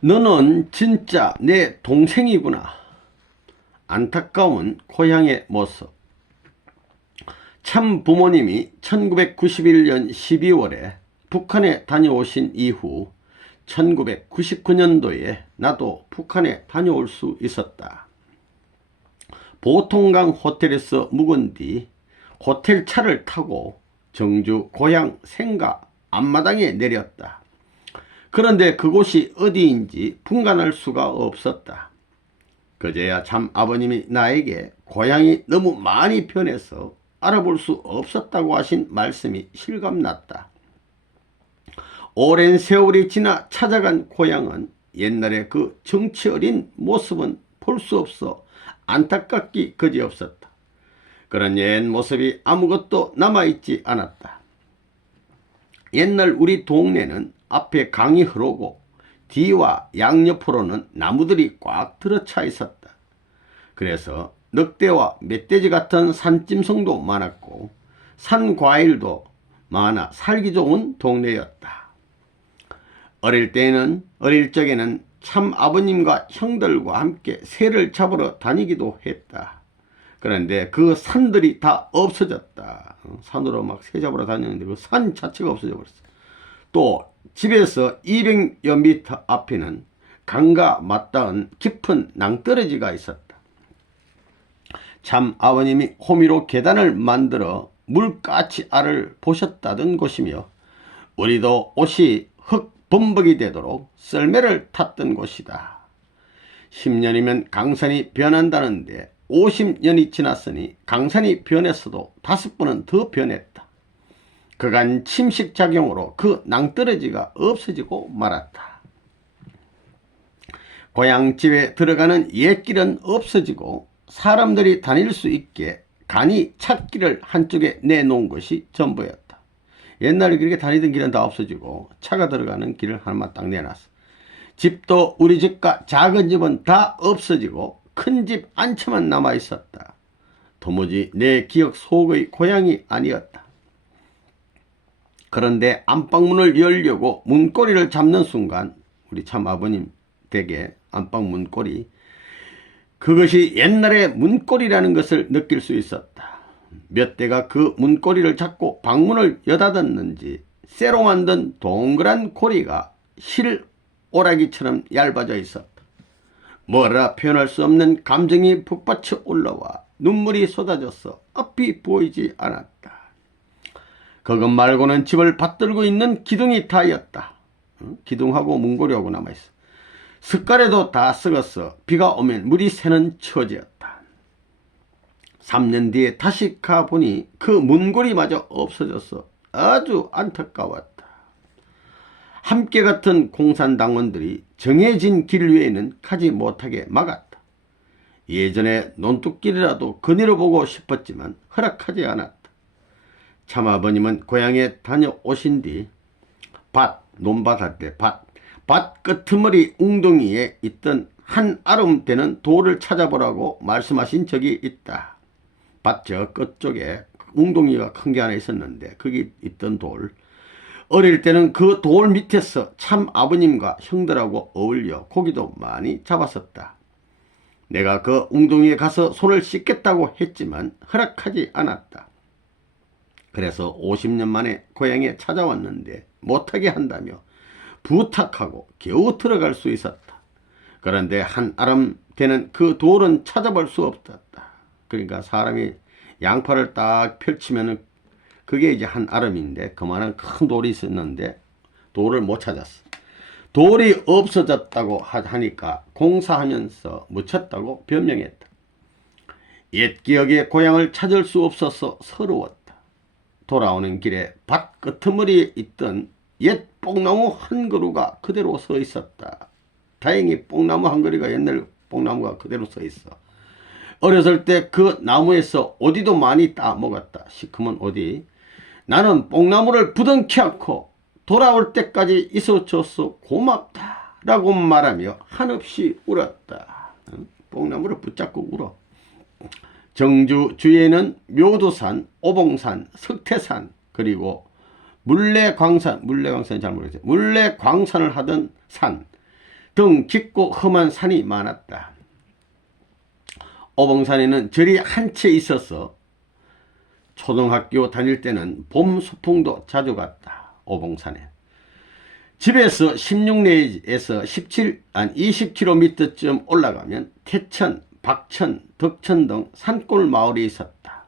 너는 진짜 내 동생이구나. 안타까운 고향의 모습. 참 부모님이 1991년 12월에 북한에 다녀오신 이후 1999년도에 나도 북한에 다녀올 수 있었다. 보통강 호텔에서 묵은 뒤 호텔 차를 타고 정주 고향 생가 앞마당에 내렸다. 그런데 그곳이 어디인지 분간할 수가 없었다. 그제야 참 아버님이 나에게 고향이 너무 많이 변해서 알아볼 수 없었다고 하신 말씀이 실감났다. 오랜 세월이 지나 찾아간 고향은 옛날의 그 정치 어린 모습은 볼 수 없어 안타깝기 그지없었다. 그런 옛 모습이 아무것도 남아있지 않았다. 옛날 우리 동네는 앞에 강이 흐르고 뒤와 양옆으로는 나무들이 꽉 들어차 있었다. 그래서 늑대와 멧돼지 같은 산짐승도 많았고 산과일도 많아 살기 좋은 동네였다. 어릴 적에는 참 아버님과 형들과 함께 새를 잡으러 다니기도 했다. 그런데 그 산들이 다 없어졌다. 산으로 막 새 잡으러 다녔는데 그 산 자체가 없어져 버렸어. 또 집에서 200여 미터 앞에는 강과 맞닿은 깊은 낭떠러지가 있었다. 참 아버님이 호미로 계단을 만들어 물가치 알을 보셨다던 곳이며 우리도 옷이 흙 범벅이 되도록 썰매를 탔던 곳이다. 10년이면 강산이 변한다는데 50년이 지났으니 강산이 변했어도 5번은 더 변했다. 그간 침식작용으로 그 낭떠러지가 없어지고 말았다. 고향집에 들어가는 옛길은 없어지고 사람들이 다닐 수 있게 간이 찻길을 한쪽에 내놓은 것이 전부였다. 옛날에 그렇게 다니던 길은 다 없어지고 차가 들어가는 길을 하나만 딱 내놨어. 집도 우리 집과 작은 집은 다 없어지고 큰 집 한 채만 남아있었다. 도무지 내 기억 속의 고향이 아니었다. 그런데 안방문을 열려고 문고리를 잡는 순간 우리 참 아버님 댁의 안방 문고리, 그것이 옛날의 문고리라는 것을 느낄 수 있었다. 몇 대가 그 문고리를 잡고 방문을 여닫았는지 쇠로 만든 동그란 고리가 실오라기처럼 얇아져 있었다. 뭐라 표현할 수 없는 감정이 북받쳐 올라와 눈물이 쏟아져서 앞이 보이지 않았다. 그것 말고는 집을 받들고 있는 기둥이 다였다. 기둥하고 문고리하고 남아있어. 숟가래도 다 썩었어. 비가 오면 물이 새는 처지였다. 3년 뒤에 다시 가보니 그 문고리마저 없어져서 아주 안타까웠다. 함께 같은 공산당원들이 정해진 길 외에는 가지 못하게 막았다. 예전에 논뚝길이라도 거닐어 보고 싶었지만 허락하지 않았다. 참아버님은 고향에 다녀오신 뒤 논밭할 때 밭 끄트머리 웅덩이에 있던 한 아름 되는 돌을 찾아보라고 말씀하신 적이 있다. 밭 저 끝쪽에 웅덩이가 큰 게 하나 있었는데 거기 있던 돌, 어릴 때는 그 돌 밑에서 참 아버님과 형들하고 어울려 고기도 많이 잡았었다. 내가 그 웅덩이에 가서 손을 씻겠다고 했지만 허락하지 않았다. 그래서 50년 만에 고향에 찾아왔는데 못하게 한다며 부탁하고 겨우 들어갈 수 있었다. 그런데 한 아름 되는 그 돌은 찾아볼 수 없었다. 그러니까 사람이 양팔을 딱 펼치면은 그게 이제 한 아름인데 그만한 큰 돌이 있었는데 돌을 못 찾았어. 돌이 없어졌다고 하니까 공사하면서 묻혔다고 변명했다. 옛 기억의 고향을 찾을 수 없어서 서러웠다. 돌아오는 길에 밭 끄트머리에 있던 옛 뽕나무 한 그루가 그대로 서 있었다. 다행히 뽕나무 한 그루가 옛날 뽕나무가 그대로 서 있어. 어렸을 때 그 나무에서 오디도 많이 따먹었다. 시커먼 오디. 나는 뽕나무를 부둥켜 안고 돌아올 때까지 있어줘서 고맙다 라고 말하며 한없이 울었다. 뽕나무를 붙잡고 울어. 정주 주위에는 묘도산, 오봉산, 석태산, 그리고 물레광산을 하던 산, 등 깊고 험한 산이 많았다. 오봉산에는 절이 한 채 있어서 초등학교 다닐 때는 봄 소풍도 자주 갔다. 오봉산에. 집에서 16내에서 20km쯤 올라가면 태천, 박천, 덕천 등 산골 마을이 있었다.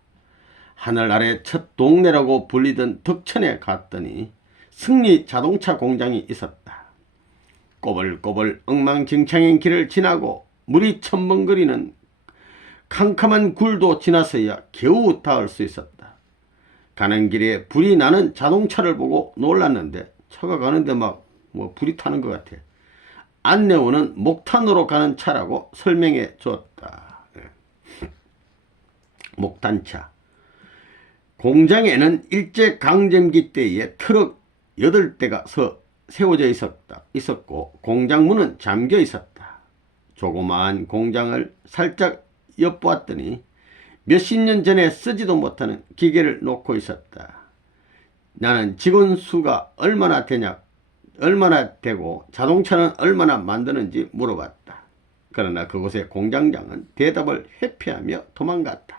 하늘 아래 첫 동네라고 불리던 덕천에 갔더니 승리 자동차 공장이 있었다. 꼬불꼬불 엉망진창인 길을 지나고 물이 첨벙거리는 캄캄한 굴도 지나서야 겨우 닿을 수 있었다. 가는 길에 불이 나는 자동차를 보고 놀랐는데 차가 가는데 막 불이 타는 것 같아. 안내원은 목탄으로 가는 차라고 설명해 줬다. 목탄차. 공장에는 일제강점기 때에 트럭 8대가 세워져 있었고 공장문은 잠겨 있었다. 조그마한 공장을 살짝 엿보았더니 몇십 년 전에 쓰지도 못하는 기계를 놓고 있었다. 나는 직원 수가 얼마나 되고 자동차는 얼마나 만드는지 물어봤다. 그러나 그곳의 공장장은 대답을 회피하며 도망갔다.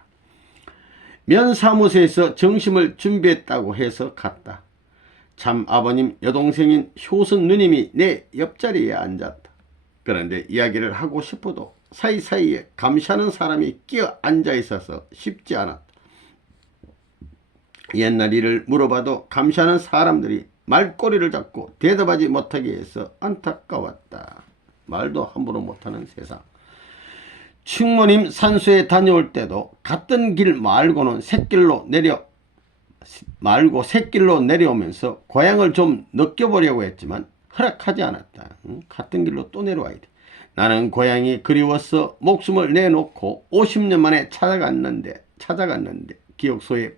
면사무소에서 점심을 준비했다고 해서 갔다. 참 아버님 여동생인 효순 누님이 내 옆자리에 앉았다. 그런데 이야기를 하고 싶어도 사이사이에 감시하는 사람이 끼어 앉아 있어서 쉽지 않았다. 옛날 일을 물어봐도 감시하는 사람들이 말꼬리를 잡고 대답하지 못하게 해서 안타까웠다. 말도 함부로 못하는 세상. 충모님 산소에 다녀올 때도 갔던 길 말고는 샛길로 내려오면서 고향을 좀 느껴보려고 했지만 허락하지 않았다. 갔던 길로 또 내려와야 돼. 나는 고향이 그리워서 목숨을 내놓고 50년 만에 찾아갔는데 기억 속의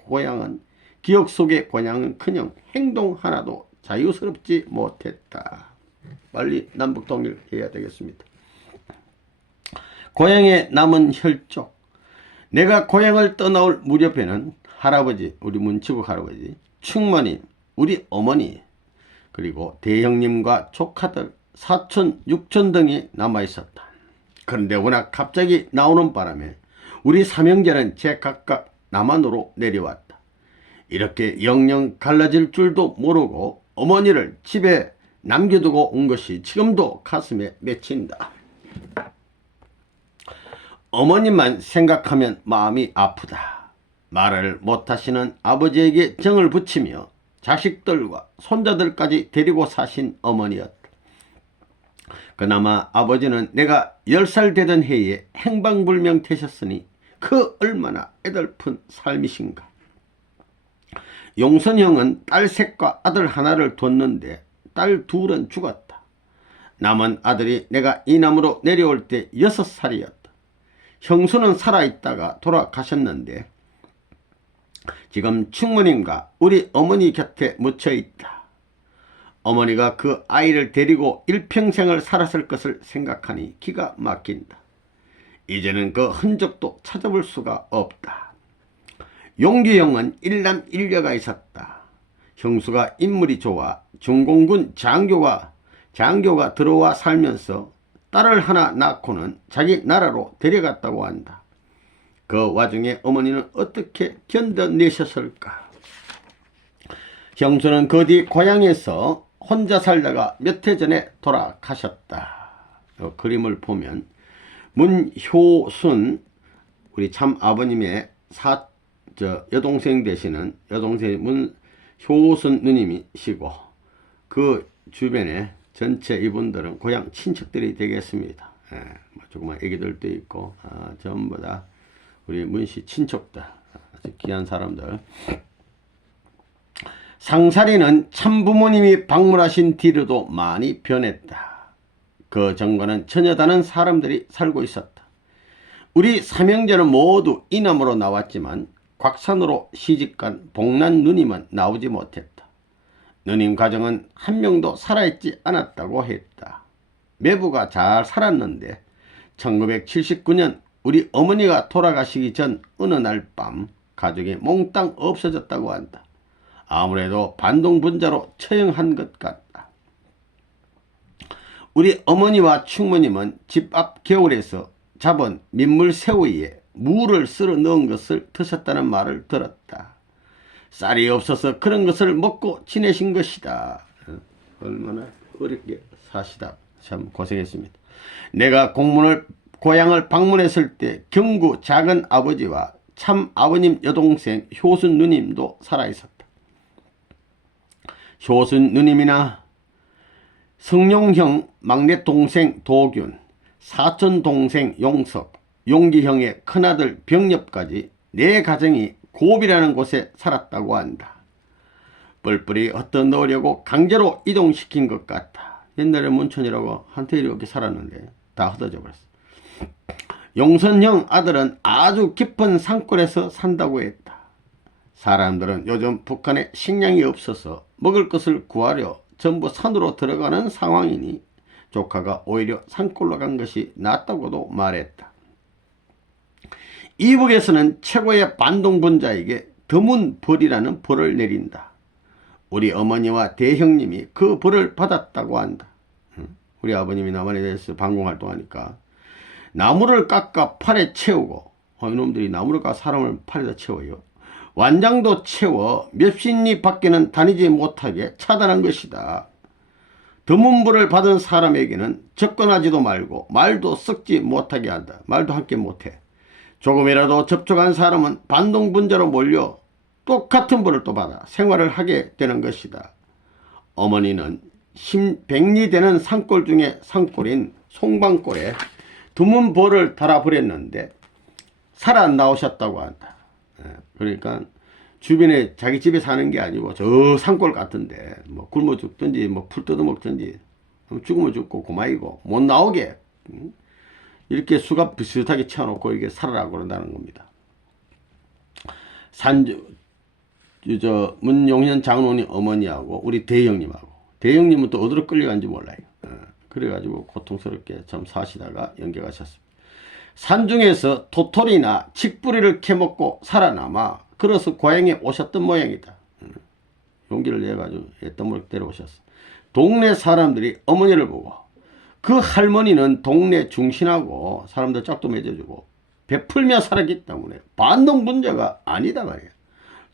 고향은 그냥 행동 하나도 자유스럽지 못했다. 빨리 남북 통일해야 되겠습니다. 고향에 남은 혈족. 내가 고향을 떠나올 무렵에는 할아버지, 우리 문치국 할아버지, 충모님, 우리 어머니, 그리고 대형님과 조카들, 사촌, 육촌 등이 남아있었다. 그런데 워낙 갑자기 나오는 바람에 우리 삼형제는 제각각 남한으로 내려왔다. 이렇게 영영 갈라질 줄도 모르고 어머니를 집에 남겨두고 온 것이 지금도 가슴에 맺힌다. 어머님만 생각하면 마음이 아프다. 말을 못하시는 아버지에게 정을 붙이며 자식들과 손자들까지 데리고 사신 어머니였다. 그나마 아버지는 내가 10살 되던 해에 행방불명되셨으니 그 얼마나 애달픈 삶이신가. 용선형은 딸 셋과 아들 하나를 뒀는데 딸 둘은 죽었다. 남은 아들이 내가 이남으로 내려올 때 6살이었다. 형수는 살아있다가 돌아가셨는데 지금 충모님과 우리 어머니 곁에 묻혀있다. 어머니가 그 아이를 데리고 일평생을 살았을 것을 생각하니 기가 막힌다. 이제는 그 흔적도 찾아볼 수가 없다. 용규형은 일남 일녀가 있었다. 형수가 인물이 좋아 중공군 장교가 들어와 살면서 딸을 하나 낳고는 자기 나라로 데려갔다고 한다. 그 와중에 어머니는 어떻게 견뎌내셨을까? 형수는 그 뒤 고향에서 혼자 살다가 몇 해 전에 돌아가셨다. 그림을 보면 문효순, 우리 참 아버님의 여동생 되시는 여동생 문효순 누님이시고 그 주변에 전체 이분들은 고향 친척들이 되겠습니다. 조그만 애기들도 있고 전부 다 우리 문씨 친척들, 아주 귀한 사람들. 상사리는 참부모님이 방문하신 뒤로도 많이 변했다. 그 전과는 전혀 다른 사람들이 살고 있었다. 우리 삼형제는 모두 이남으로 나왔지만 곽산으로 시집간 복난 누님은 나오지 못했다. 누님 가정은 한 명도 살아있지 않았다고 했다. 매부가 잘 살았는데 1979년 우리 어머니가 돌아가시기 전 어느 날 밤 가족이 몽땅 없어졌다고 한다. 아무래도 반동분자로 처형한 것 같다. 우리 어머니와 충모님은 집 앞 겨울에서 잡은 민물새우에 무를 썰어 넣은 것을 드셨다는 말을 들었다. 쌀이 없어서 그런 것을 먹고 지내신 것이다. 얼마나 어렵게 사시다. 참 고생했습니다. 내가 고향을 방문했을 때 경구 작은 아버지와 참 아버님 여동생 효순 누님도 살아있었다. 효순 누님이나 성룡형 막내 동생 도균, 사촌 동생 용석, 용기형의 큰아들 병엽까지 네 가정이 고비라는 곳에 살았다고 한다. 뻘뻘이 흩어놓으려고 강제로 이동시킨 것 같다. 옛날에 문천이라고 한테 이렇게 살았는데 다 흩어져 버렸어. 용선형 아들은 아주 깊은 산골에서 산다고 했다. 사람들은 요즘 북한에 식량이 없어서 먹을 것을 구하려 전부 산으로 들어가는 상황이니 조카가 오히려 산골로 간 것이 낫다고도 말했다. 이북에서는 최고의 반동분자에게 드문 벌이라는 벌을 내린다. 우리 어머니와 대형님이 그 벌을 받았다고 한다. 우리 아버님이 남한에 대해서 방공활동하니까 나무를 깎아 팔에 채우고, 이놈들이 나무를 깎아 사람을 팔에다 채워요. 완장도 채워 몇십리 밖에는 다니지 못하게 차단한 것이다. 드문 벌을 받은 사람에게는 접근하지도 말고 말도 섞지 못하게 한다. 말도 함께 못해. 조금이라도 접촉한 사람은 반동분자로 몰려 똑같은 벌을 또 받아 생활을 하게 되는 것이다. 어머니는 백리 되는 산골 중에 산골인 송방골에 드문 벌을 달아버렸는데 살아나오셨다고 한다. 그러니까 주변에 자기 집에 사는 게 아니고 저 산골 같은데 뭐 굶어 죽든지 뭐 풀 뜯어 먹든지 죽으면 죽고 고마이고 못 나오게 이렇게 수갑 비슷하게 채워놓고 이게 살아라고 그런다는 겁니다. 문용현 장로님 어머니하고 우리 대형님은 또 어디로 끌려간지 몰라요. 그래가지고 고통스럽게 참 사시다가 연결하셨습니다. 산중에서 도토리나 칡뿌리를 캐먹고 살아남아 그래서 고향에 오셨던 모양이다. 용기를 내가지고 애떠물 데려오셨어. 동네 사람들이 어머니를 보고 그 할머니는 동네 중신하고 사람들 짝도 맺어주고 베풀며 살았기 때문에 반동분자가 아니다 말이야.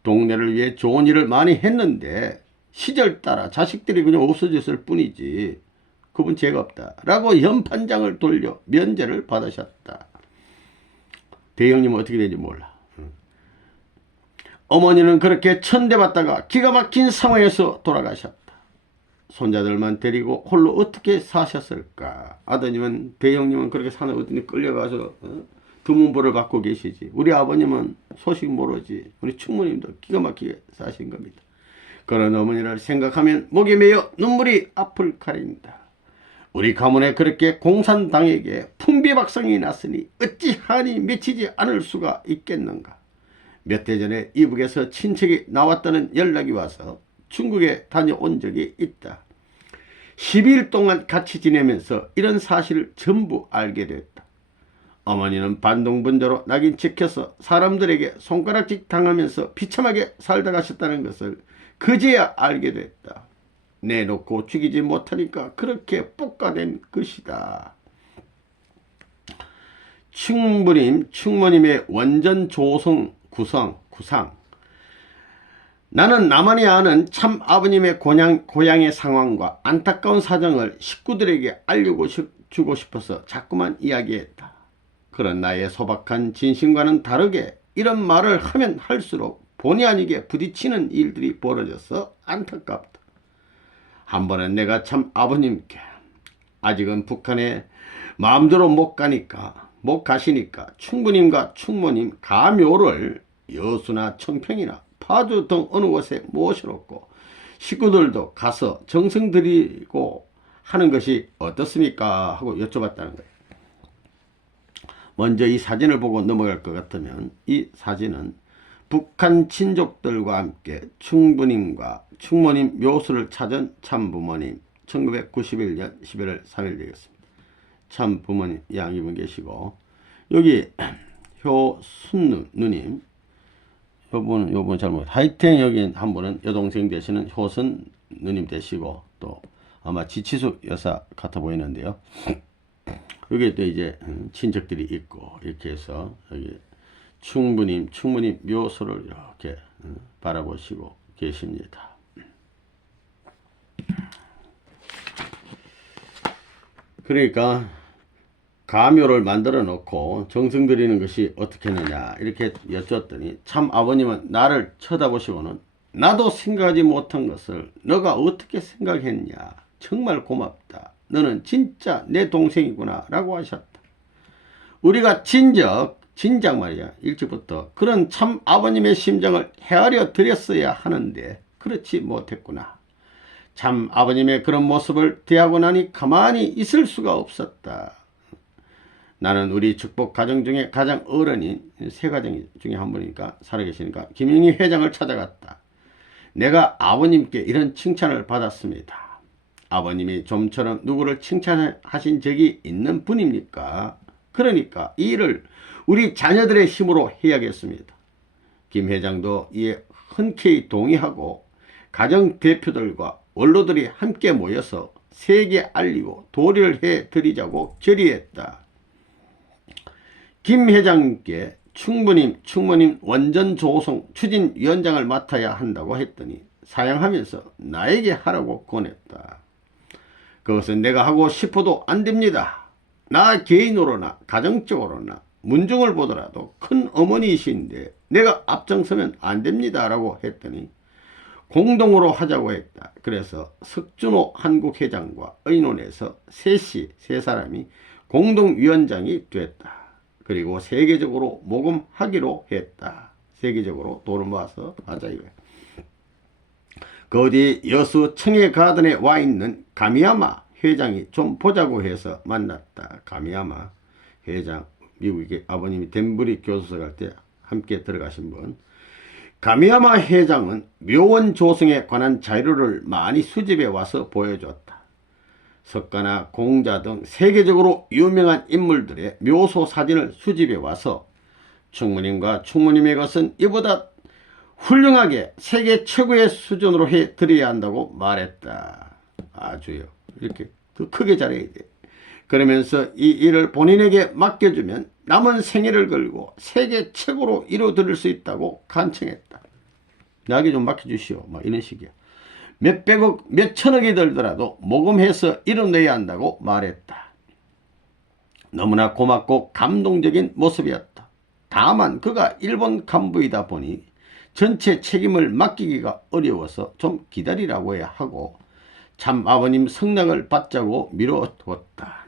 동네를 위해 좋은 일을 많이 했는데 시절 따라 자식들이 그냥 없어졌을 뿐이지 그분 죄가 없다 라고 연판장을 돌려 면제를 받으셨다. 대형님은 어떻게 되는지 몰라. 어머니는 그렇게 천대받다가 기가 막힌 상황에서 돌아가셨다. 손자들만 데리고 홀로 어떻게 사셨을까. 아드님은 대형님은 그렇게 산에 어디 끌려가서 드문벌을 받고 계시지. 우리 아버님은 소식 모르지. 우리 충모님도 기가 막히게 사신 겁니다. 그런 어머니를 생각하면 목에 매여 눈물이 앞을 가린다. 우리 가문에 그렇게 공산당에게 풍비박성이 났으니 어찌 한이 맺히지 않을 수가 있겠는가. 몇 해 전에 이북에서 친척이 나왔다는 연락이 와서 중국에 다녀온 적이 있다. 12일 동안 같이 지내면서 이런 사실을 전부 알게 됐다. 어머니는 반동분자로 낙인 찍혀서 사람들에게 손가락질 당하면서 비참하게 살다 가셨다는 것을 그제야 알게 됐다. 내놓고 죽이지 못하니까 그렇게 볶아낸 것이다. 충모님의 원전 조성 구상. 나는 나만이 아는 참 아버님의 고향의 상황과 안타까운 사정을 식구들에게 알려주고 싶어서 자꾸만 이야기했다. 그런 나의 소박한 진심과는 다르게 이런 말을 하면 할수록 본의 아니게 부딪히는 일들이 벌어져서 안타깝다. 한 번은 내가 참 아버님께 아직은 북한에 마음대로 못 가시니까 충부님과 충모님 가묘를 여수나 청평이나 파주 등 어느 곳에 모셔놓고 식구들도 가서 정성 들이고 하는 것이 어떻습니까? 하고 여쭤봤다는 거예요. 먼저 이 사진을 보고 넘어갈 것 같으면 이 사진은 북한 친족들과 함께 충부님과 충모님 묘수를 찾은 참부모님 1991년 11월 3일 되겠습니다. 참부모님 양이분 계시고 여기 효순 누님 요분 잘못 하여튼 여기 한 분은 여동생 되시는 효순 누님 되시고 또 아마 지치숙 여사 같아 보이는데요. 여기에 또 이제 친척들이 있고 이렇게 해서 여기 충무님 묘소를 이렇게 바라보시고 계십니다. 그러니까 가묘를 만들어 놓고 정성 들이는 것이 어떻게 했느냐 이렇게 여쭈었더니 참 아버님은 나를 쳐다보시고는 나도 생각하지 못한 것을 너가 어떻게 생각했냐, 정말 고맙다, 너는 진짜 내 동생이구나 라고 하셨다. 우리가 진작 말이야 일찍부터 그런 참 아버님의 심정을 헤아려 드렸어야 하는데 그렇지 못했구나. 참 아버님의 그런 모습을 대하고 나니 가만히 있을 수가 없었다. 나는 우리 축복 가정 중에 가장 어른인 세 가정 중에 한 분이니까 살아계시니까 김영희 회장을 찾아갔다. 내가 아버님께 이런 칭찬을 받았습니다. 아버님이 좀처럼 누구를 칭찬하신 적이 있는 분입니까? 그러니까 이 일을 우리 자녀들의 힘으로 해야겠습니다. 김 회장도 이에 흔쾌히 동의하고 가정 대표들과 원로들이 함께 모여서 세게 알리고 도리를 해드리자고 결의했다. 김 회장님께 충무님 원전 조성 추진위원장을 맡아야 한다고 했더니 사양하면서 나에게 하라고 권했다. 그것은 내가 하고 싶어도 안 됩니다. 나 개인으로나 가정적으로나 문중을 보더라도 큰 어머니이신데 내가 앞장서면 안 됩니다 라고 했더니 공동으로 하자고 했다. 그래서 석준호 한국회장과 의논해서 세 사람이 공동위원장이 됐다. 그리고 세계적으로 모금하기로 했다. 세계적으로 돈을 모아서 하자 이거야. 그 어디 여수 청해가든에 와 있는 가미야마 회장이 좀 보자고 해서 만났다. 가미야마 회장, 미국에 아버님이 덴브리 교수소 갈 때 함께 들어가신 분. 가미야마 회장은 묘원 조성에 관한 자료를 많이 수집해 와서 보여줬다. 석가나 공자 등 세계적으로 유명한 인물들의 묘소 사진을 수집해 와서 충무님과 충무님의 것은 이보다 훌륭하게 세계 최고의 수준으로 해드려야 한다고 말했다. 아주요. 이렇게 더 크게 잘해야 돼. 그러면서 이 일을 본인에게 맡겨주면 남은 생애를 걸고 세계 최고로 이루어드릴 수 있다고 간청했다. 나에게 좀 맡겨주시오. 막 이런 식이야. 몇백억, 몇천억이 들더라도 모금해서 이뤄내야 한다고 말했다. 너무나 고맙고 감동적인 모습이었다. 다만 그가 일본 간부이다 보니 전체 책임을 맡기기가 어려워서 좀 기다리라고 해야 하고 참 아버님 성낙을 받자고 미뤄두었다.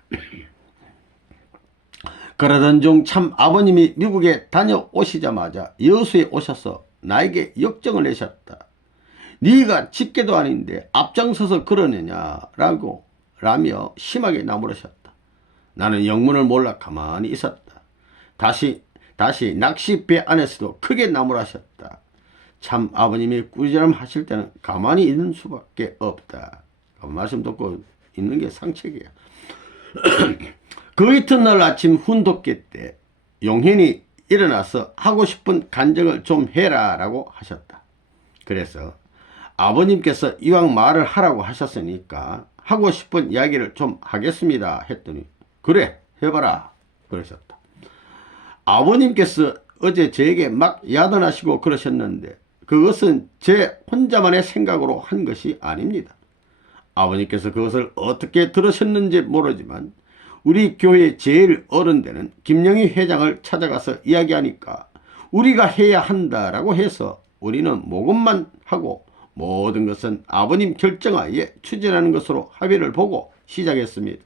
그러던 중 참 아버님이 미국에 다녀오시자마자 여수에 오셔서 나에게 역정을 내셨다. 네가 직계도 아닌데 앞장서서 그러느냐라고 라며 심하게 나무라셨다. 나는 영문을 몰라 가만히 있었다. 다시 낚시배 안에서도 크게 나무라셨다. 참 아버님이 꾸지람 하실 때는 가만히 있는 수밖에 없다. 말씀 듣고 있는 게 상책이야. 그 이튿날 아침 훈독회 때 용현이 일어나서 하고 싶은 간증을 좀 해라 라고 하셨다. 그래서 아버님께서 이왕 말을 하라고 하셨으니까 하고 싶은 이야기를 좀 하겠습니다 했더니 그래 해봐라 그러셨다. 아버님께서 어제 저에게 막 야단하시고 그러셨는데 그것은 제 혼자만의 생각으로 한 것이 아닙니다. 아버님께서 그것을 어떻게 들으셨는지 모르지만 우리 교회 제일 어른되는 김영희 회장을 찾아가서 이야기하니까 우리가 해야 한다라고 해서 우리는 모금만 하고 모든 것은 아버님 결정하에 추진하는 것으로 합의를 보고 시작했습니다.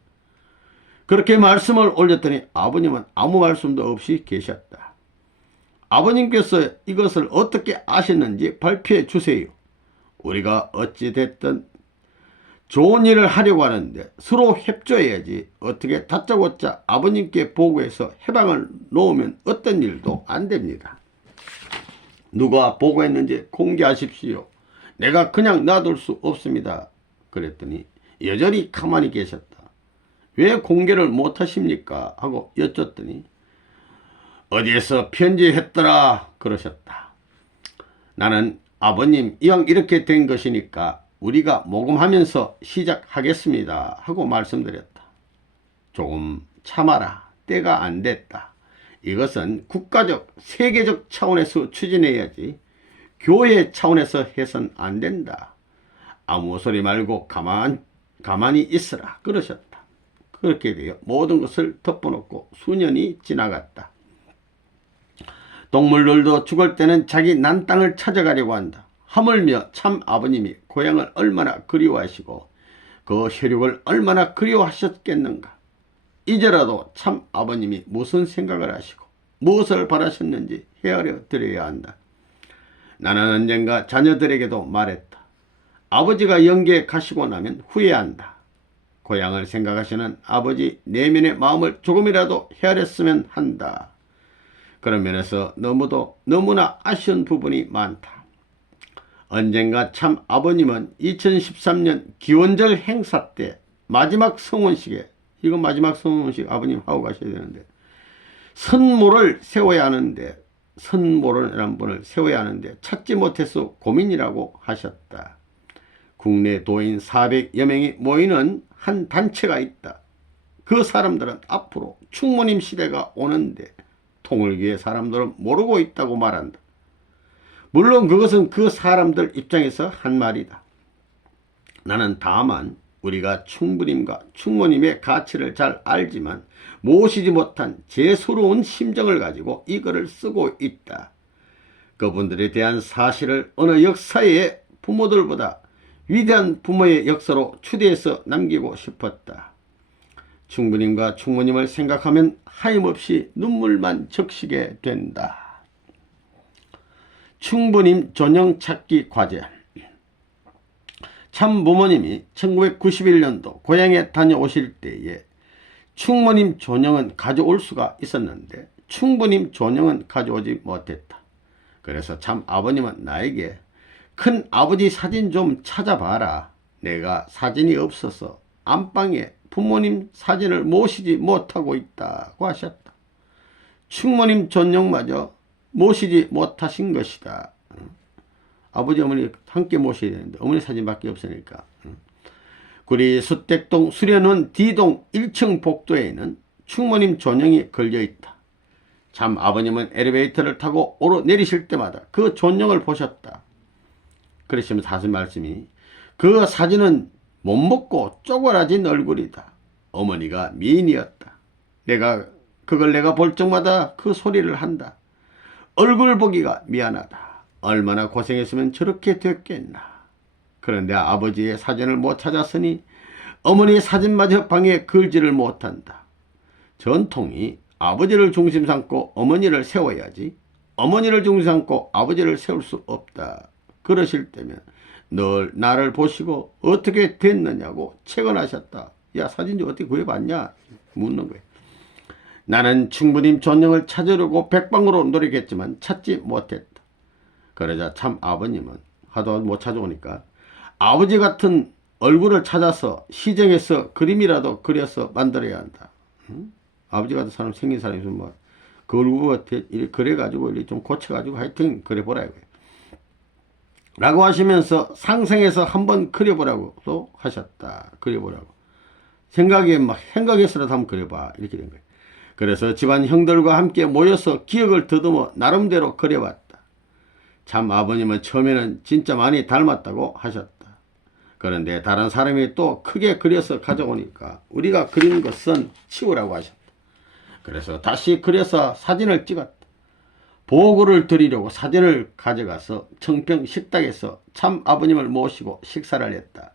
그렇게 말씀을 올렸더니 아버님은 아무 말씀도 없이 계셨다. 아버님께서 이것을 어떻게 아셨는지 발표해 주세요. 우리가 어찌됐든 좋은 일을 하려고 하는데 서로 협조해야지 어떻게 다짜고짜 아버님께 보고해서 해방을 놓으면 어떤 일도 안 됩니다. 누가 보고했는지 공개하십시오. 내가 그냥 놔둘 수 없습니다. 그랬더니 여전히 가만히 계셨다. 왜 공개를 못하십니까? 하고 여쭸더니 어디에서 편지했더라 그러셨다. 나는 아버님 이왕 이렇게 된 것이니까 우리가 모금하면서 시작하겠습니다 하고 말씀드렸다. 조금 참아라. 때가 안 됐다. 이것은 국가적, 세계적 차원에서 추진해야지 교회 차원에서 해선 안 된다. 아무 소리 말고 가만히 있으라 그러셨다. 그렇게 되어 모든 것을 덮어놓고 수년이 지나갔다. 동물들도 죽을 때는 자기 난 땅을 찾아가려고 한다. 하물며 참 아버님이 고향을 얼마나 그리워하시고 그 혈육을 얼마나 그리워하셨겠는가. 이제라도 참 아버님이 무슨 생각을 하시고 무엇을 바라셨는지 헤아려 드려야 한다. 나는 언젠가 자녀들에게도 말했다. 아버지가 영계에 가시고 나면 후회한다. 고향을 생각하시는 아버지 내면의 마음을 조금이라도 헤아렸으면 한다. 그런 면에서 너무나 아쉬운 부분이 많다. 언젠가 참 아버님은 2013년 기원절 행사 때 마지막 성원식에, 이거 마지막 성원식 아버님 하고 가셔야 되는데, 선모를 세워야 하는데, 선모라는 분을 세워야 하는데 찾지 못해서 고민이라고 하셨다. 국내 도인 400여 명이 모이는 한 단체가 있다. 그 사람들은 앞으로 충모님 시대가 오는데 통일교의 사람들은 모르고 있다고 말한다. 물론 그것은 그 사람들 입장에서 한 말이다. 나는 다만 우리가 충부님과 충모님의 가치를 잘 알지만 모시지 못한 재수로운 심정을 가지고 이 글을 쓰고 있다. 그분들에 대한 사실을 어느 역사의 부모들보다 위대한 부모의 역사로 추대해서 남기고 싶었다. 충부님과 충모님을 생각하면 하염없이 눈물만 적시게 된다. 충부님 존영 찾기 과제. 참 부모님이 1991년도 고향에 다녀오실 때에 충모님 존영은 가져올 수가 있었는데 충부님 존영은 가져오지 못했다. 그래서 참 아버님은 나에게 큰 아버지 사진 좀 찾아봐라. 내가 사진이 없어서 안방에 부모님 사진을 모시지 못하고 있다고 하셨다. 충모님 존영마저 모시지 못하신 것이다. 아버지 어머니 함께 모셔야 되는데 어머니 사진밖에 없으니까. 구리 수택동 수련원 D동 1층 복도에는 충모님 존영이 걸려있다. 참 아버님은 엘리베이터를 타고 오르내리실 때마다 그 존영을 보셨다. 그러시면서 하신 말씀이, 그 사진은 못 먹고 쪼그라진 얼굴이다. 어머니가 미인이었다. 그걸 내가 볼 적마다 그 소리를 한다. 얼굴 보기가 미안하다. 얼마나 고생했으면 저렇게 됐겠나. 그런데 아버지의 사진을 못 찾았으니 어머니의 사진마저 방에 걸지를 못한다. 전통이 아버지를 중심 삼고 어머니를 세워야지 어머니를 중심 삼고 아버지를 세울 수 없다. 그러실 때면 늘 나를 보시고 어떻게 됐느냐고 체언하셨다. 야, 사진 좀 어떻게 구해봤냐? 묻는 거예요. 나는 충부님 존영을 찾으려고 백방으로 노력했지만 찾지 못했다. 그러자 참 아버님은 하도 못 찾아오니까 아버지 같은 얼굴을 찾아서 시정해서 그림이라도 그려서 만들어야 한다. 응? 아버지 같은 사람 생긴 사람이 있으면 뭐 그 얼굴 그래가지고 좀 고쳐가지고 하여튼 그려보라 이거예요. 라고 하시면서 상생해서 한번 그려보라고 또 하셨다. 그려보라고. 생각해서라도 한번 그려봐. 이렇게 된 거예요. 그래서 집안 형들과 함께 모여서 기억을 더듬어 나름대로 그려봤다. 참 아버님은 처음에는 진짜 많이 닮았다고 하셨다. 그런데 다른 사람이 또 크게 그려서 가져오니까 우리가 그린 것은 치우라고 하셨다. 그래서 다시 그려서 사진을 찍었다. 보고를 드리려고 사진을 가져가서 청평 식당에서 참 아버님을 모시고 식사를 했다.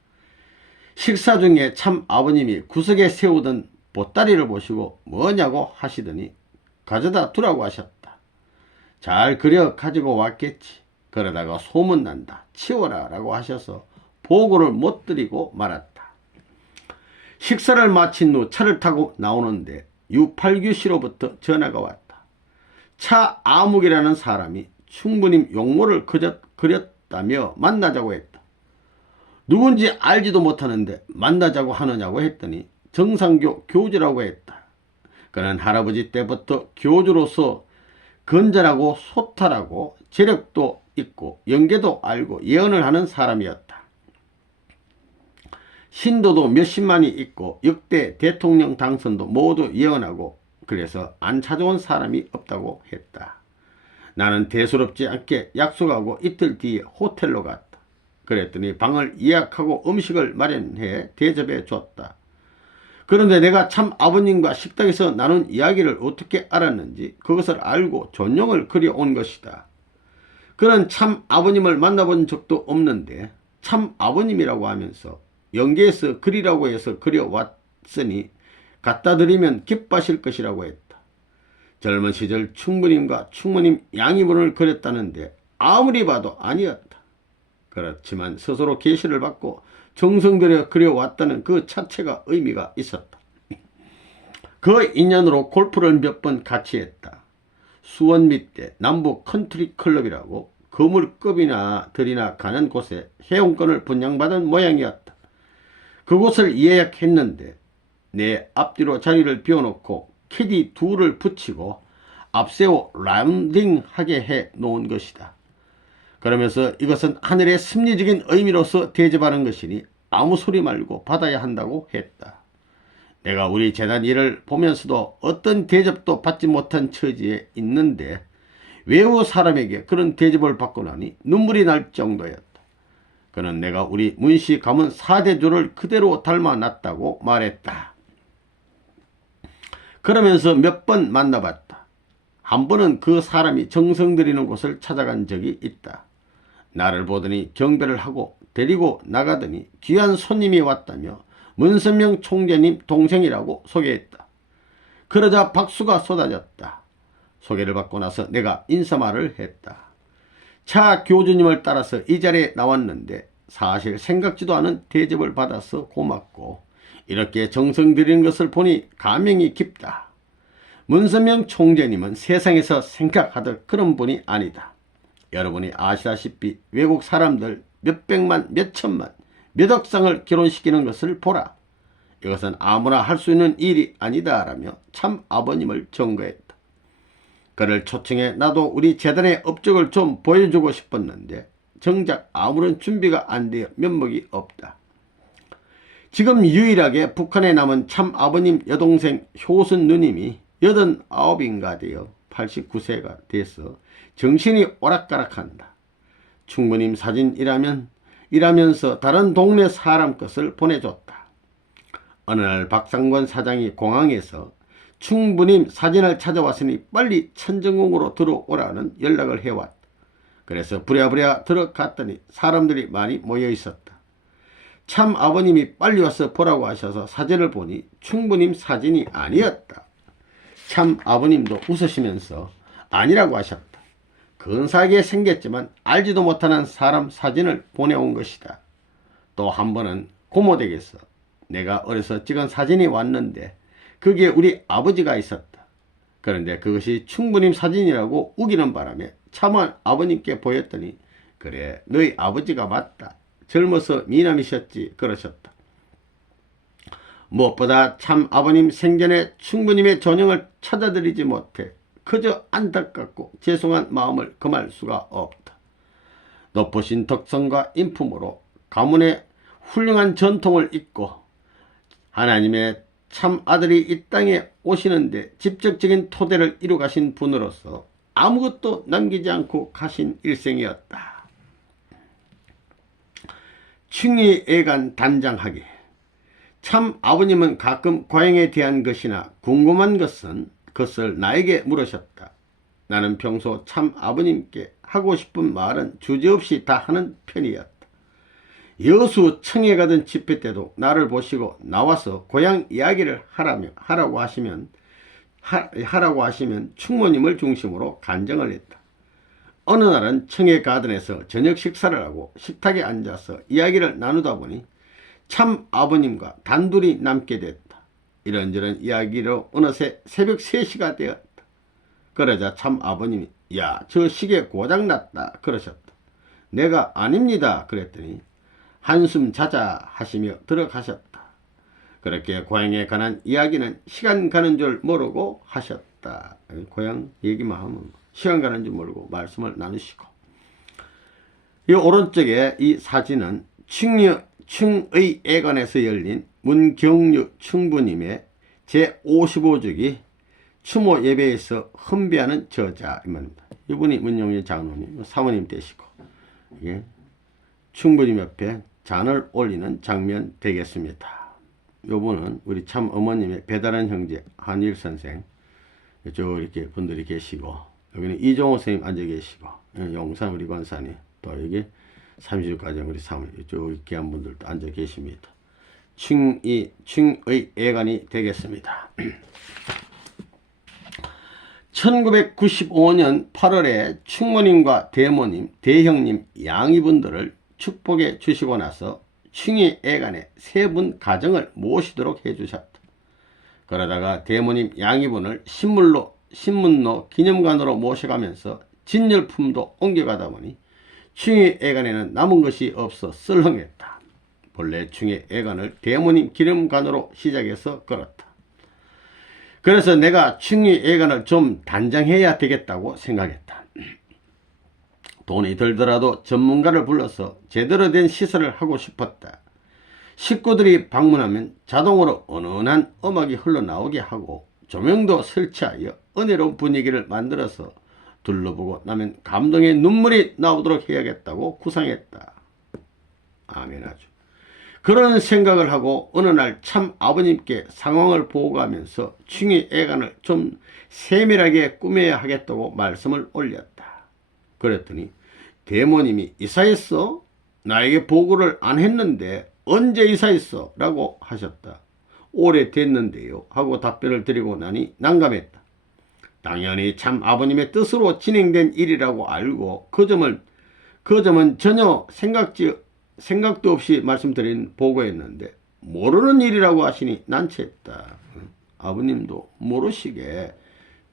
식사 중에 참 아버님이 구석에 세우던 보따리를 보시고 뭐냐고 하시더니 가져다 두라고 하셨다. 잘 그려 가지고 왔겠지. 그러다가 소문난다. 치워라 라고 하셔서 보고를 못 드리고 말았다. 식사를 마친 후 차를 타고 나오는데 유팔규 씨로부터 전화가 왔다. 차 아묵이라는 사람이 충부님 용모를 그렸다며 만나자고 했다. 누군지 알지도 못하는데 만나자고 하느냐고 했더니 정상교 교주라고 했다. 그는 할아버지 때부터 교주로서 건전하고 소탈하고 재력도 있고 연계도 알고 예언을 하는 사람이었다. 신도도 몇십만이 있고 역대 대통령 당선도 모두 예언하고 그래서 안 찾아온 사람이 없다고 했다. 나는 대수롭지 않게 약속하고 이틀 뒤에 호텔로 갔다. 그랬더니 방을 예약하고 음식을 마련해 대접해 줬다. 그런데 내가 참 아버님과 식탁에서 나눈 이야기를 어떻게 알았는지 그것을 알고 존경을 그려온 것이다. 그는 참 아버님을 만나본 적도 없는데 참 아버님이라고 하면서 연계해서 그리라고 해서 그려왔으니 갖다 드리면 기뻐하실 것이라고 했다. 젊은 시절 충무님과 충무님 양이분을 그렸다는데 아무리 봐도 아니었다. 그렇지만 스스로 계시를 받고 정성 들여 그려왔다는 그 자체가 의미가 있었다. 그 인연으로 골프를 몇 번 같이 했다. 수원 밑에 남부 컨트리 클럽이라고 거물급이나 들이나 가는 곳에 회원권을 분양받은 모양이었다. 그곳을 예약했는데 내 앞뒤로 자리를 비워놓고 캐디 둘을 붙이고 앞세워 라운딩하게 해 놓은 것이다. 그러면서 이것은 하늘의 심리적인 의미로서 대접하는 것이니 아무 소리 말고 받아야 한다고 했다. 내가 우리 재단 일을 보면서도 어떤 대접도 받지 못한 처지에 있는데 외부 사람에게 그런 대접을 받고 나니 눈물이 날 정도였다. 그는 내가 우리 문씨 가문 4대조를 그대로 닮아놨다고 말했다. 그러면서 몇 번 만나봤다. 한 번은 그 사람이 정성 들이는 곳을 찾아간 적이 있다. 나를 보더니 경배를 하고 데리고 나가더니 귀한 손님이 왔다며 문선명 총재님 동생이라고 소개했다. 그러자 박수가 쏟아졌다. 소개를 받고 나서 내가 인사말을 했다. 차 교주님을 따라서 이 자리에 나왔는데 사실 생각지도 않은 대접을 받아서 고맙고 이렇게 정성 들이는 것을 보니 감명이 깊다. 문선명 총재님은 세상에서 생각하던 그런 분이 아니다. 여러분이 아시다시피 외국 사람들 몇백만, 몇천만, 몇억 쌍을 결혼시키는 것을 보라. 이것은 아무나 할 수 있는 일이 아니다라며 참 아버님을 증거했다. 그를 초청해 나도 우리 재단의 업적을 좀 보여주고 싶었는데 정작 아무런 준비가 안 되어 면목이 없다. 지금 유일하게 북한에 남은 참 아버님 여동생 효순 누님이 89인가 되어 89세가 돼서 정신이 오락가락한다. 충무님 사진 일하면서 다른 동네 사람 것을 보내줬다. 어느 날 박상권 사장이 공항에서 충무님 사진을 찾아왔으니 빨리 천정궁으로 들어오라는 연락을 해왔다. 그래서 부랴부랴 들어갔더니 사람들이 많이 모여 있었다. 참 아버님이 빨리 와서 보라고 하셔서 사진을 보니 충무님 사진이 아니었다. 참 아버님도 웃으시면서 아니라고 하셨다. 근사하게 생겼지만 알지도 못하는 사람 사진을 보내온 것이다. 또 한 번은 고모댁에서 내가 어려서 찍은 사진이 왔는데 그게 우리 아버지가 있었다. 그런데 그것이 충무님 사진이라고 우기는 바람에 참한 아버님께 보였더니 그래 너희 아버지가 맞다. 젊어서 미남이셨지 그러셨다. 무엇보다 참 아버님 생전에 충무님의 전형을 찾아드리지 못해 그저 안타깝고 죄송한 마음을 금할 수가 없다. 높으신 덕성과 인품으로 가문의 훌륭한 전통을 잇고 하나님의 참 아들이 이 땅에 오시는데 직접적인 토대를 이루 가신 분으로서 아무것도 남기지 않고 가신 일생이었다. 충의애간 단장하게. 참 아버님은 가끔 고향에 대한 것이나 궁금한 것을 나에게 물으셨다. 나는 평소 참 아버님께 하고 싶은 말은 주저없이 다 하는 편이었다. 여수 청해 가던 집회 때도 나를 보시고 나와서 고향 이야기를 하라고 하시면 충무님을 중심으로 간증을 했다. 어느 날은 청해 가든에서 저녁 식사를 하고 식탁에 앉아서 이야기를 나누다 보니 참 아버님과 단둘이 남게 됐다. 이런저런 이야기로 어느새 새벽 3시가 되었다. 그러자 참 아버님이 야, 저 시계 고장났다 그러셨다. 내가 아닙니다 그랬더니 한숨 자자 하시며 들어가셨다. 그렇게 고향에 관한 이야기는 시간 가는 줄 모르고 하셨다. 고향 얘기만 하면 시간 가는 줄 모르고 말씀을 나누시고 이 오른쪽에 이 사진은 충의회관에서 열린 문경류 충부님의 제55주기 추모 예배에서 헌배하는 저자 이 말입니다. 이분이 문용희 장로님 사모님 되시고 예, 충부님 옆에 잔을 올리는 장면 되겠습니다. 요분은 우리 참 어머님의 배달한 형제 한일 선생 이렇게 분들이 계시고 여기는 이종호 선생님 앉아 계시고 용산 우리 권사님 또 여기 30주까지 우리 사모님 이쪽 귀한 분들도 앉아 계십니다. 충의 예관이 되겠습니다. 1995년 8월에 충모님과 대모님, 대형님, 양이분들을 축복해 주시고 나서 충의 예관에 세 분 가정을 모시도록 해주셨다. 그러다가 대모님, 양이분을 신문로 기념관으로 모셔가면서 진열품도 옮겨가다 보니 충의 예관에는 남은 것이 없어 썰렁했다. 본래 충의 예관을 대모님 기념관으로 시작해서 걸었다. 그래서 내가 충의 예관을 좀 단장해야 되겠다고 생각했다. 돈이 들더라도 전문가를 불러서 제대로 된 시설을 하고 싶었다. 식구들이 방문하면 자동으로 은은한 음악이 흘러나오게 하고 조명도 설치하여 은혜로운 분위기를 만들어서 둘러보고 나면 감동의 눈물이 나오도록 해야겠다고 구상했다. 아멘 아주. 그런 생각을 하고 어느 날 참 아버님께 상황을 보고하면서 충의 예관을 좀 세밀하게 꾸며야 하겠다고 말씀을 올렸다. 그랬더니 대모님이 이사했어? 나에게 보고를 안 했는데 언제 이사했어? 라고 하셨다. 오래됐는데요 하고 답변을 드리고 나니 난감했다. 당연히 참 아버님의 뜻으로 진행된 일이라고 알고 그 점은 전혀 생각도 없이 말씀드린 보고였는데 모르는 일이라고 하시니 난처했다. 아버님도 모르시게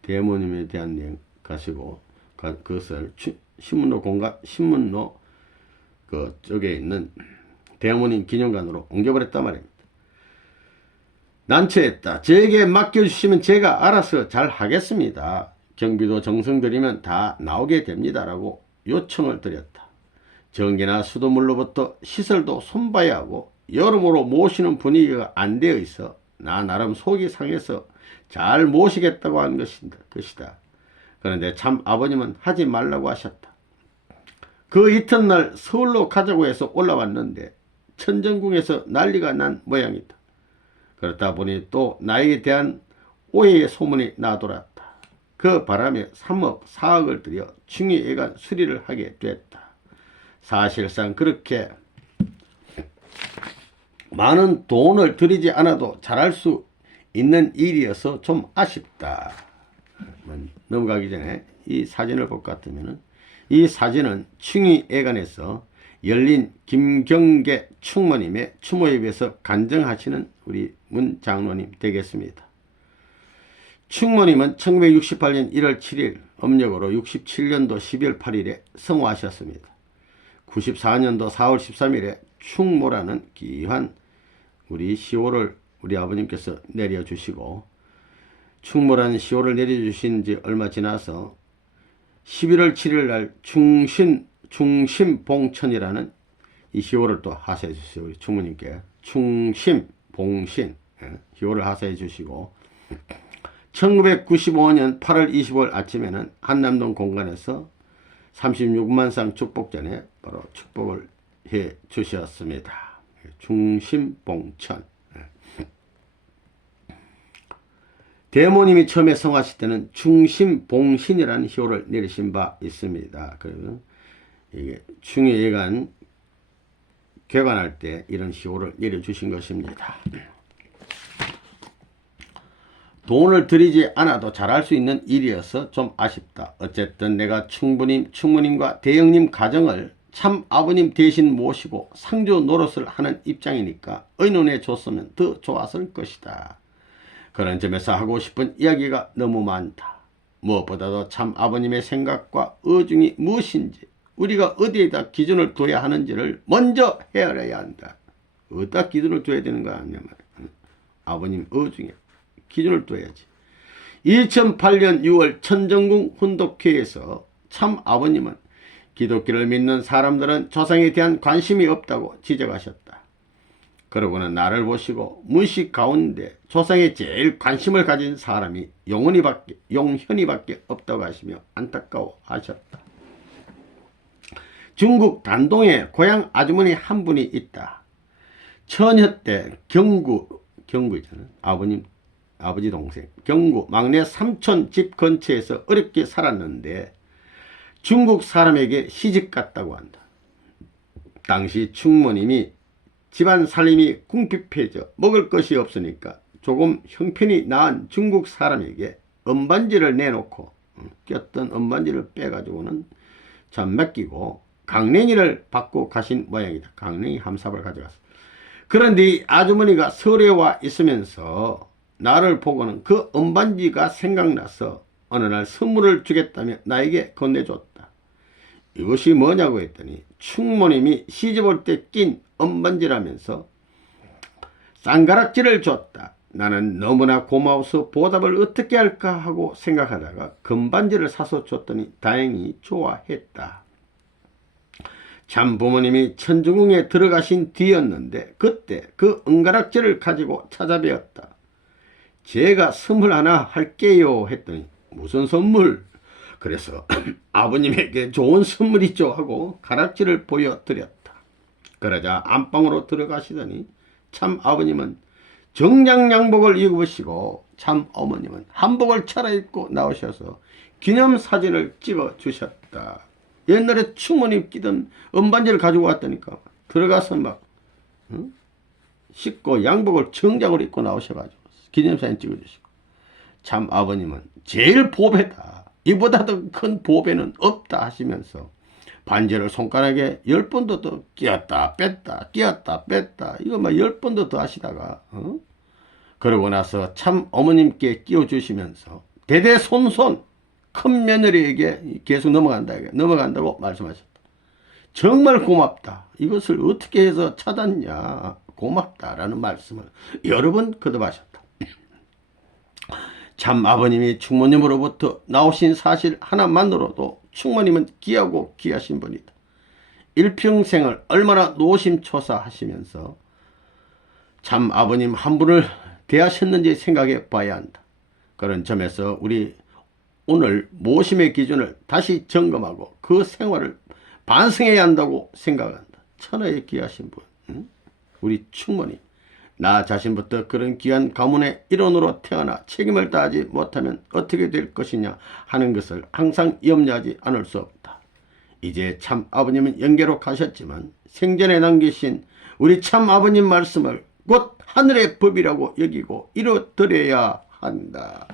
대모님에 대한 내용 가시고 그것을 신문로 그 쪽에 있는 대모님 기념관으로 옮겨버렸단 말입니다. 난처했다. 저에게 맡겨주시면 제가 알아서 잘 하겠습니다. 경비도 정성 들이면 다 나오게 됩니다. 라고 요청을 드렸다. 전기나 수돗물로부터 시설도 손봐야 하고 여러모로 모시는 분위기가 안 되어 있어 나 나름 속이 상해서 잘 모시겠다고 한 것이다. 그런데 참 아버님은 하지 말라고 하셨다. 그 이튿날 서울로 가자고 해서 올라왔는데 천정궁에서 난리가 난 모양이다. 그렇다 보니 또 나에게 대한 오해의 소문이 나돌았다. 그 바람에 3억 4억을 들여 충의 예관 수리를 하게 됐다. 사실상 그렇게 많은 돈을 들이지 않아도 잘할 수 있는 일이어서 좀 아쉽다. 넘어가기 전에 이 사진을 볼 것 같으면 이 사진은 충의 예관에서 열린 김경계 충모님의 추모예배에서 간증하시는 우리 문 장로님 되겠습니다. 충모님은 1968년 1월 7일 음력으로 67년도 12월 8일에 성화하셨습니다. 94년도 4월 13일에 충모라는 귀한 우리 시호를 우리 아버님께서 내려주시고 충모라는 시호를 내려주신 지 얼마 지나서 11월 7일 날 충심봉천이라는 이 시호를 또 하사해 주시고 우리 충모님께 충심봉신 시호를 하사해 주시고 1995년 8월 25일 아침에는 한남동 공간에서 36만 상 축복전에 바로 축복을 해 주셨습니다. 충심봉천. 대모님이 처음에 성하실 때는 충심봉신이라는 희호를 내리신 바 있습니다. 그리고 이게 충의 예관 개관할 때 이런 희호를 내려주신 것입니다. 돈을 들이지 않아도 잘할 수 있는 일이어서 좀 아쉽다. 어쨌든 내가 충모님과 대형님 가정을 참 아버님 대신 모시고 상주 노릇을 하는 입장이니까 의논해 줬으면 더 좋았을 것이다. 그런 점에서 하고 싶은 이야기가 너무 많다. 무엇보다도 참 아버님의 생각과 의중이 무엇인지 우리가 어디에다 기준을 둬야 하는지를 먼저 헤아려야 한다. 어디다 기준을 둬야 되는 거 아니냐 말이야. 아버님 의중에 기준을 둬야지. 2008년 6월 천정궁 훈독회에서 참 아버님은 기독교를 믿는 사람들은 조상에 대한 관심이 없다고 지적하셨다. 그러고는 나를 보시고 문씨 가운데 조상에 제일 관심을 가진 사람이 용현이밖에 없다고 하시며 안타까워 하셨다. 중국 단동에 고향 아주머니 한 분이 있다. 처녀 때 경구잖아. 아버지 동생 경구 막내 삼촌 집 근처에서 어렵게 살았는데 중국 사람에게 시집 갔다고 한다. 당시 충모님이 집안 살림이 궁핍해져 먹을 것이 없으니까 조금 형편이 나은 중국 사람에게 은반지를 내놓고 꼈던 은반지를 빼가지고는 참 맡기고 강냉이를 받고 가신 모양이다. 강냉이 한 삽을 가져갔어. 그런데 아주머니가 설에 와 있으면서 나를 보고는 그 은반지가 생각나서 어느 날 선물을 주겠다며 나에게 건네줬다. 이것이 뭐냐고 했더니 충모님이 시집올 때 낀 은반지라면서 쌍가락지를 줬다. 나는 너무나 고마워서 보답을 어떻게 할까 하고 생각하다가 금반지를 사서 줬더니 다행히 좋아했다. 참 부모님이 천주궁에 들어가신 뒤였는데 그때 그 은가락지를 가지고 찾아뵈었다. 제가 선물 하나 할게요 했더니 무슨 선물? 그래서 아버님에게 좋은 선물이죠 하고 가락지를 보여드렸다. 그러자 안방으로 들어가시더니 참 아버님은 정장 양복을 입으시고 참 어머님은 한복을 차려입고 나오셔서 기념사진을 찍어주셨다. 옛날에 충모님 끼던 은반지를 가지고 왔다니까. 들어가서 막 씻고 양복을 정장으로 입고 나오셔가지고 기념사진 찍어주시고 참 아버님은 제일 보배다. 이보다 더 큰 보배는 없다 하시면서 반지를 손가락에 10번도 더 끼었다 뺐다 끼었다 뺐다 이거 막 10번도 더 하시다가 그러고 나서 참 어머님께 끼워주시면서 대대손손 큰 며느리에게 계속 넘어간다고 말씀하셨다. 정말 고맙다. 이것을 어떻게 해서 찾았냐. 고맙다라는 말씀을 여러 번 거듭하셨다. 참 아버님이 충모님으로부터 나오신 사실 하나만으로도 충모님은 귀하고 귀하신 분이다. 일평생을 얼마나 노심초사하시면서 참 아버님 한 분을 대하셨는지 생각해 봐야 한다. 그런 점에서 우리 오늘 모심의 기준을 다시 점검하고 그 생활을 반성해야 한다고 생각한다. 천하에 귀하신 분, 우리 충모님. 나 자신부터 그런 귀한 가문의 일원으로 태어나 책임을 다하지 못하면 어떻게 될 것이냐 하는 것을 항상 염려하지 않을 수 없다. 이제 참 아버님은 영계로 가셨지만 생전에 남기신 우리 참 아버님 말씀을 곧 하늘의 법이라고 여기고 이루어드려야 한다.